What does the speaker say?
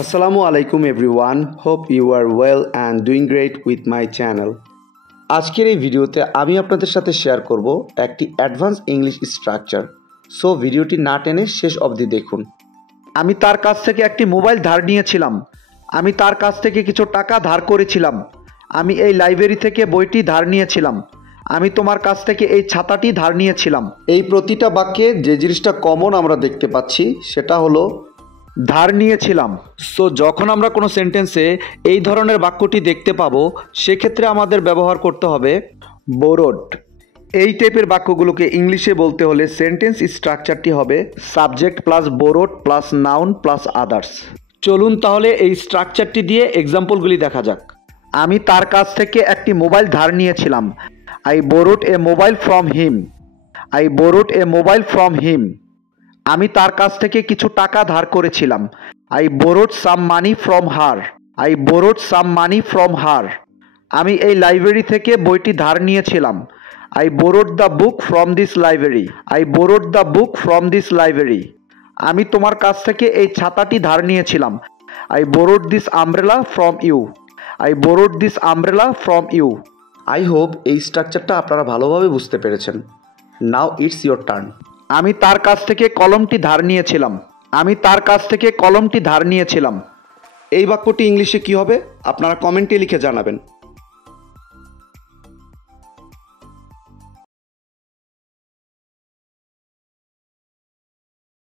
Assalamu alaikum everyone. Hope you are well and doing great with my channel. আজকের এই ভিডিওতে আমি আপনাদের সাথে শেয়ার করব একটি অ্যাডভান্স ইংলিশ স্ট্রাকচার। সো ভিডিওটি না টেনে শেষ অবধি দেখুন। আমি তার কাছ থেকে একটি মোবাইল ধার নিয়েছিলাম। আমি তার কাছ থেকে কিছু টাকা ধার করেছিলাম। আমি এই লাইব্রেরি থেকে বইটি ধার নিয়েছিলাম। আমি তোমার কাছ থেকে এই ছাতাটি ধার নিয়েছিলাম। এই প্রতিটা বাক্যে যে জিনিসটা কমন আমরা দেখতে পাচ্ছি সেটা হলো ধার নিয়েছিলাম। সো যখন আমরা কোনো সেন্টেন্সে এই ধরনের বাক্যটি দেখতে পাবো সেক্ষেত্রে আমাদের ব্যবহার করতে হবে বোরোড। এই টাইপের বাক্যগুলোকে ইংলিশে বলতে হলে সেন্টেন্স স্ট্রাকচারটি হবে subject plus borrowed plus noun plus others. চলুন তাহলে এই স্ট্রাকচারটি দিয়ে এক্সাম্পলগুলি দেখা যাক। আমি তার কাছ থেকে একটি মোবাইল ধার নিয়েছিলাম। I borrowed a mobile from him. I borrowed a mobile from him. আমি তার কাছ থেকে কিছু টাকা ধার করেছিলাম। I borrowed some money from her. I borrowed some money from her. আমি এই লাইব্রেরি থেকে বইটি ধার নিয়েছিলাম। I borrowed the book from this library. I borrowed the book from this library. আমি তোমার কাছ থেকে এই ছাতাটি ধার নিয়েছিলাম। I borrowed this umbrella from you. I borrowed this umbrella from you. I hope এই স্ট্রাকচারটা আপনারা ভালোভাবে বুঝতে পেরেছেন। Now it's your turn. আমি তার কাছ থেকে কলমটি ধার নিয়েছিলাম। আমি তার কাছ থেকে কলমটি ধার নিয়েছিলাম। এই বাক্যটি ইংলিশে কী হবে আপনারা কমেন্টে লিখে জানাবেন।